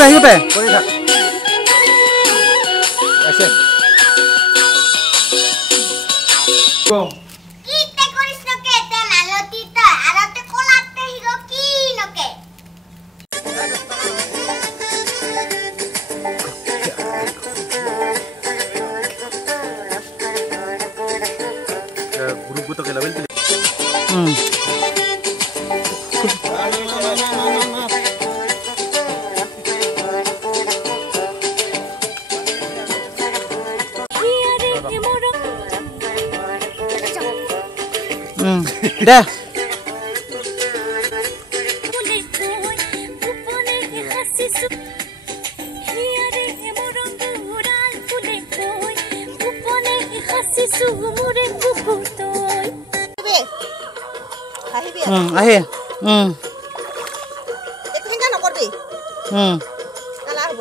আহিবতে কৰি থাক আছে কো কিতে করিস নকে তে লালতি তা আরতে কোলাতে হিরো কি নকে গ্রুপ তো কে লেভেল দে আহে একো হিংসা নকৰবি কালা হ'ব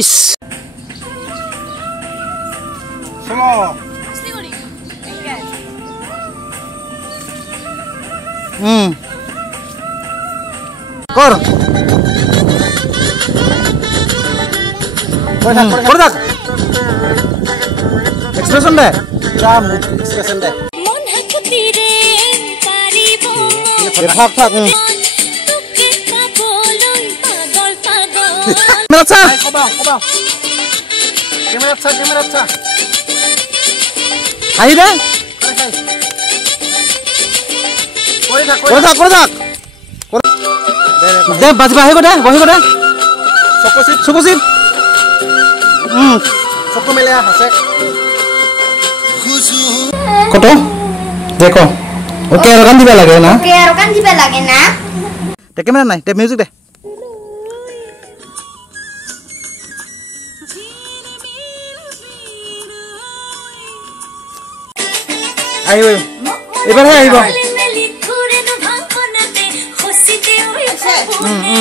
ইস চলো কর করে থাক এক্সপ্রেশন দে এক্সপ্রেশন দে থাক থাক আচ্ছা কবা ক্যামেরা আচ্ছা আহি দে কৰি থাক করে থাক দে বাজবা আহিব দে বহিব দে চকুচিত চকু মেলে আছে কত দেখো ওকে আর গান দিবা লাগে না ওকে আর গান দিবা লাগে না তে ক্যামেরা নাই তে মিউজিক দে আহিব এবারে আহিব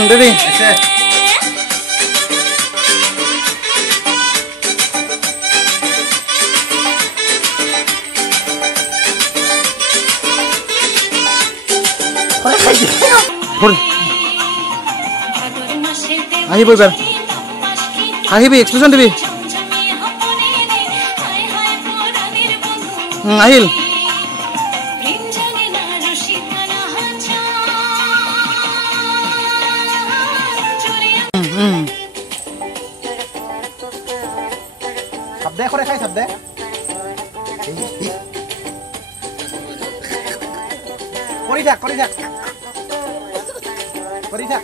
দিদি আহিব এবার আহিবি এক্সপ্রেশন দিবি আহিল শব্দে করে খাই শব্দে কৰি থাক